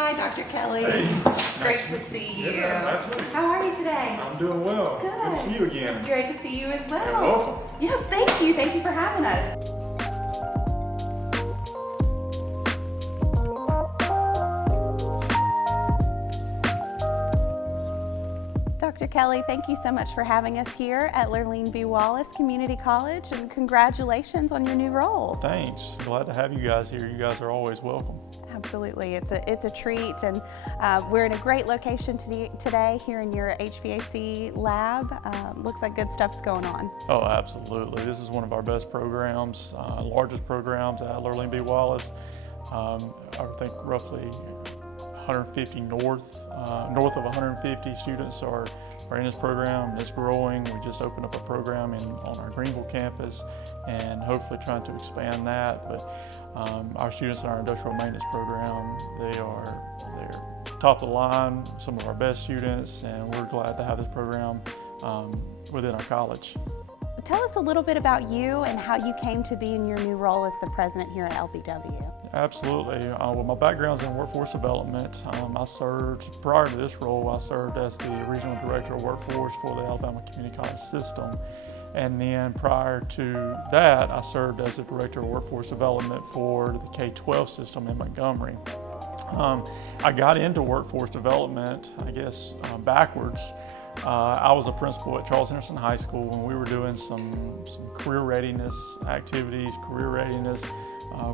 Hi, Dr. Kelley. Hey, Great to see you. Yeah, absolutely. How are you today? I'm doing well. Good. Good to see you again. Great to see you as well. You're welcome. Yes, thank you. Thank you for having us. Dr. Kelley, thank you so much for having us here at Lurleen B. Wallace Community College, and congratulations on your new role. Thanks. Glad to have you guys here. You guys are always welcome. Absolutely, it's a treat, and we're in a great location today here in your HVAC lab. Looks like good stuff's going on. Oh, absolutely. This is one of our best programs, largest programs at Lurleen B. Wallace. I think roughly 150 north of 150 students are in this program, and it's growing. We just opened up a program on our Greenville campus, and hopefully trying to expand that. But our students in our industrial maintenance program, they're top of the line, some of our best students, and we're glad to have this program within our college. Tell us a little bit about you and how you came to be in your new role as the president here at LBW. Absolutely. Well, my background's in workforce development. Prior to this role, I served as the Regional Director of Workforce for the Alabama Community College System. And then prior to that, I served as the Director of Workforce Development for the K-12 system in Montgomery. I got into workforce development, I guess, backwards. I was a principal at Charles Henderson High School when we were doing some career readiness activities, career readiness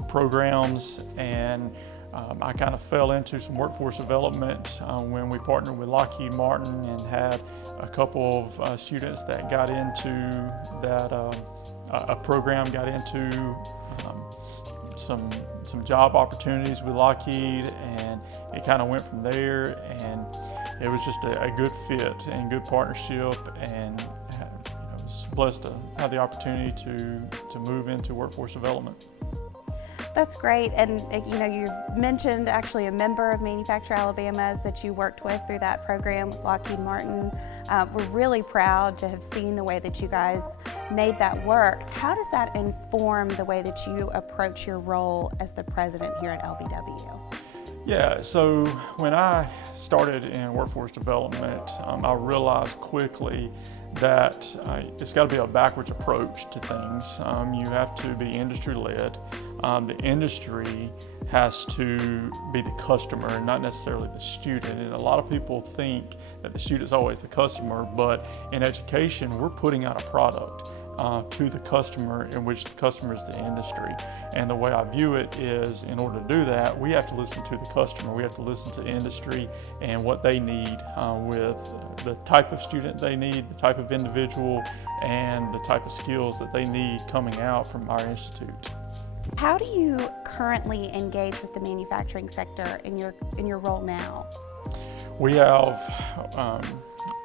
programs, and I kind of fell into some workforce development when we partnered with Lockheed Martin and had a couple of students that got into that a program, got into some job opportunities with Lockheed, and it kind of went from there, and it was just a good fit and good partnership, and I was blessed to have the opportunity to move into workforce development. That's great, and you mentioned actually a member of Manufacture Alabama's that you worked with through that program with Lockheed Martin. We're really proud to have seen the way that you guys made that work. How does that inform the way that you approach your role as the president here at LBW? Yeah, so when I started in workforce development, I realized quickly that it's got to be a backwards approach to things. You have to be industry-led. The industry has to be the customer and not necessarily the student. And a lot of people think that the student's always the customer, but in education, we're putting out a product to the customer, in which the customer is the industry. And the way I view it is, in order to do that, we have to listen to the customer. We have to listen to industry and what they need with the type of student they need, the type of individual, and the type of skills that they need coming out from our institute. How do you currently engage with the manufacturing sector in your role now? We have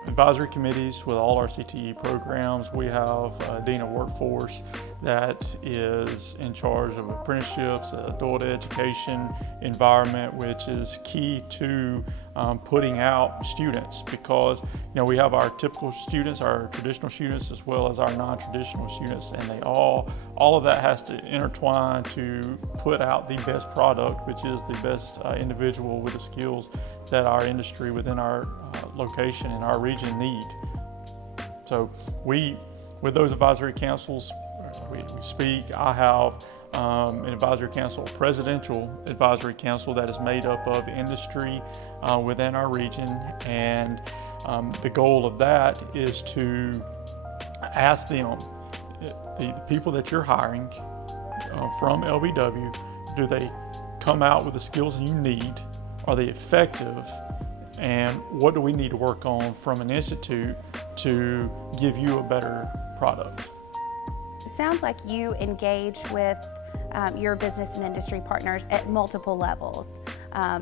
advisory committees with all our CTE programs. We have a Dean of Workforce that is in charge of apprenticeships, adult education environment, which is key to putting out students, because we have our typical students, our traditional students, as well as our non-traditional students, and they all of that has to intertwine to put out the best product, which is the best individual with the skills that our industry within our location and our region need. So with those advisory councils, we speak. I have an advisory council, a presidential advisory council that is made up of industry within our region, and the goal of that is to ask them, the people that you're hiring from LBW, do they come out with the skills you need? Are they effective? And what do we need to work on from an institute to give you a better product? It sounds like you engage with your business and industry partners at multiple levels,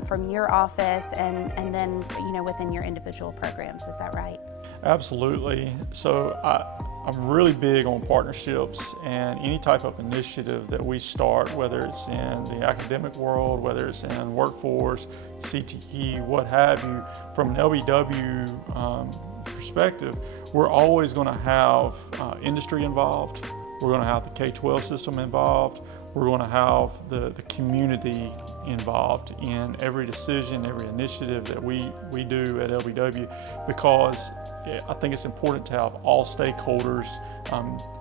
from your office and then within your individual programs. Is that right? Absolutely. So I'm really big on partnerships, and any type of initiative that we start, whether it's in the academic world, whether it's in workforce, CTE, what have you, from an LBW perspective, we're always going to have industry involved. We're going to have the K-12 system involved. We're we're going to have the community involved in every decision, every initiative that we do at LBW, because I think it's important to have all stakeholders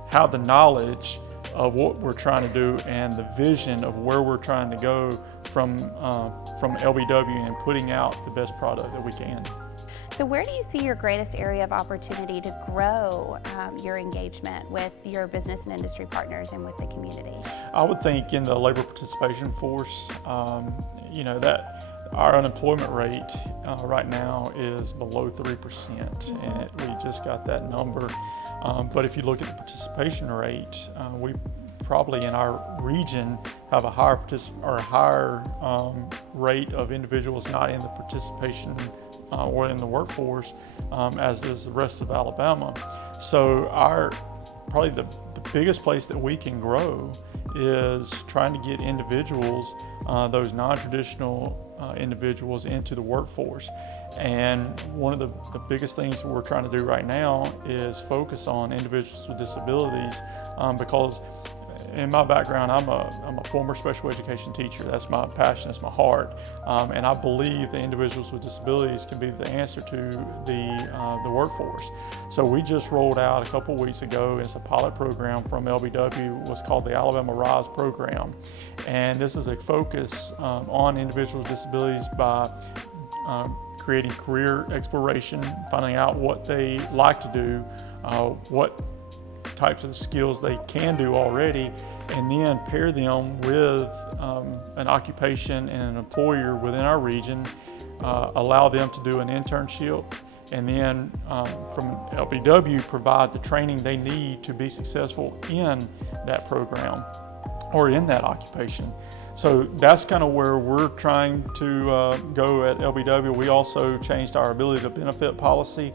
have the knowledge of what we're trying to do and the vision of where we're trying to go from LBW and putting out the best product that we can. So where do you see your greatest area of opportunity to grow your engagement with your business and industry partners and with the community? I would think in the labor participation force, that our unemployment rate right now is below 3%, and we just got that number. But if you look at the participation rate, we probably in our region have a higher rate of individuals not in the participation or in the workforce as is the rest of Alabama. So probably the biggest place that we can grow is trying to get individuals, those non-traditional individuals, into the workforce. And one of the biggest things that we're trying to do right now is focus on individuals with disabilities, because in my background, I'm a former special education teacher. That's my passion, that's my heart, and I believe that individuals with disabilities can be the answer to the workforce. So we just rolled out a couple weeks ago. It's a pilot program from LBW. What's called the Alabama Rise program, and this is a focus on individuals with disabilities by creating career exploration, finding out what they like to do, what types of skills they can do already, and then pair them with an occupation and an employer within our region, allow them to do an internship, and then from LBW provide the training they need to be successful in that program or in that occupation. So that's kind of where we're trying to go at LBW. We also changed our ability to benefit policy,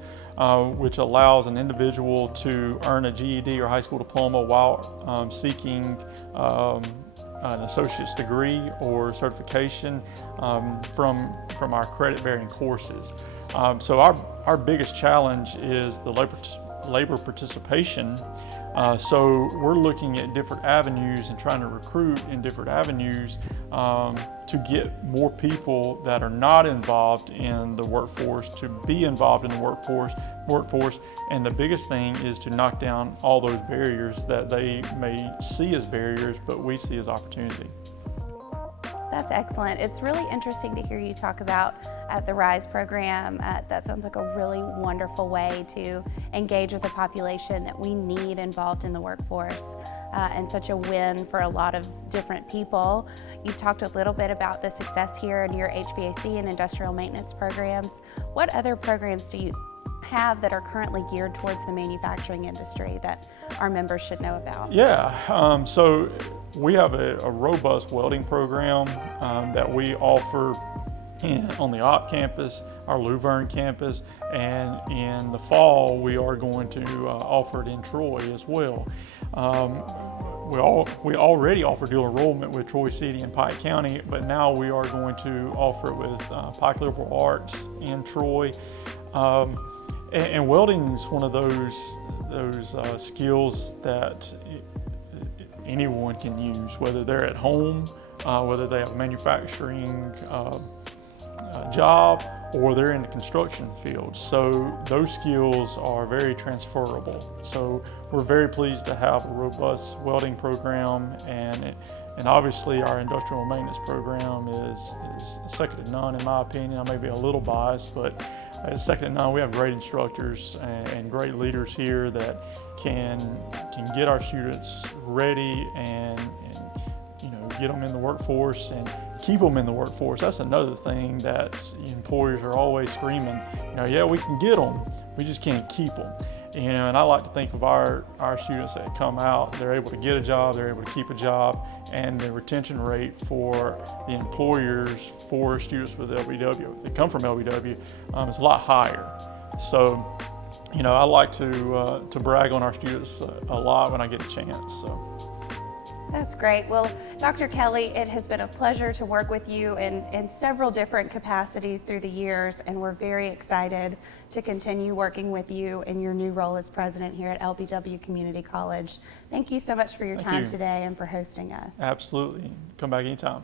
which allows an individual to earn a GED or high school diploma while seeking an associate's degree or certification from our credit-bearing courses. So our biggest challenge is the labor participation. So we're looking at different avenues and trying to recruit in different avenues to get more people that are not involved in the workforce to be involved in the workforce. And the biggest thing is to knock down all those barriers that they may see as barriers, but we see as opportunity. That's excellent. It's really interesting to hear you talk about the RISE program. That sounds like a really wonderful way to engage with the population that we need involved in the workforce, and such a win for a lot of different people. You've talked a little bit about the success here in your HVAC and industrial maintenance programs. What other programs do you have that are currently geared towards the manufacturing industry that our members should know about? Yeah, so we have a robust welding program that we offer on the Opp campus, our Luverne campus, and in the fall we are going to offer it in Troy as well. We already offer dual enrollment with Troy City and Pike County, but now we are going to offer it with Pike Liberal Arts in Troy. And welding is one of those skills that anyone can use, whether they're at home, whether they have a manufacturing job, or they're in the construction field. So those skills are very transferable. So we're very pleased to have a robust welding program, and obviously our industrial maintenance program is second to none in my opinion. I may be a little biased, but it's second to none. We have great instructors and great leaders here that can get our students ready and get them in the workforce and keep them in the workforce. That's another thing that employers are always screaming, yeah, we can get them, we just can't keep them. And I like to think of our students that come out, they're able to get a job, they're able to keep a job, and the retention rate for the employers for students with LBW that come from LBW is a lot higher. So, I like to brag on our students a lot when I get a chance. So. That's great. Well, Dr. Kelley, it has been a pleasure to work with you in several different capacities through the years, and we're very excited to continue working with you in your new role as president here at LBW Community College. Thank you so much for your time today and for hosting us. Absolutely. Come back anytime.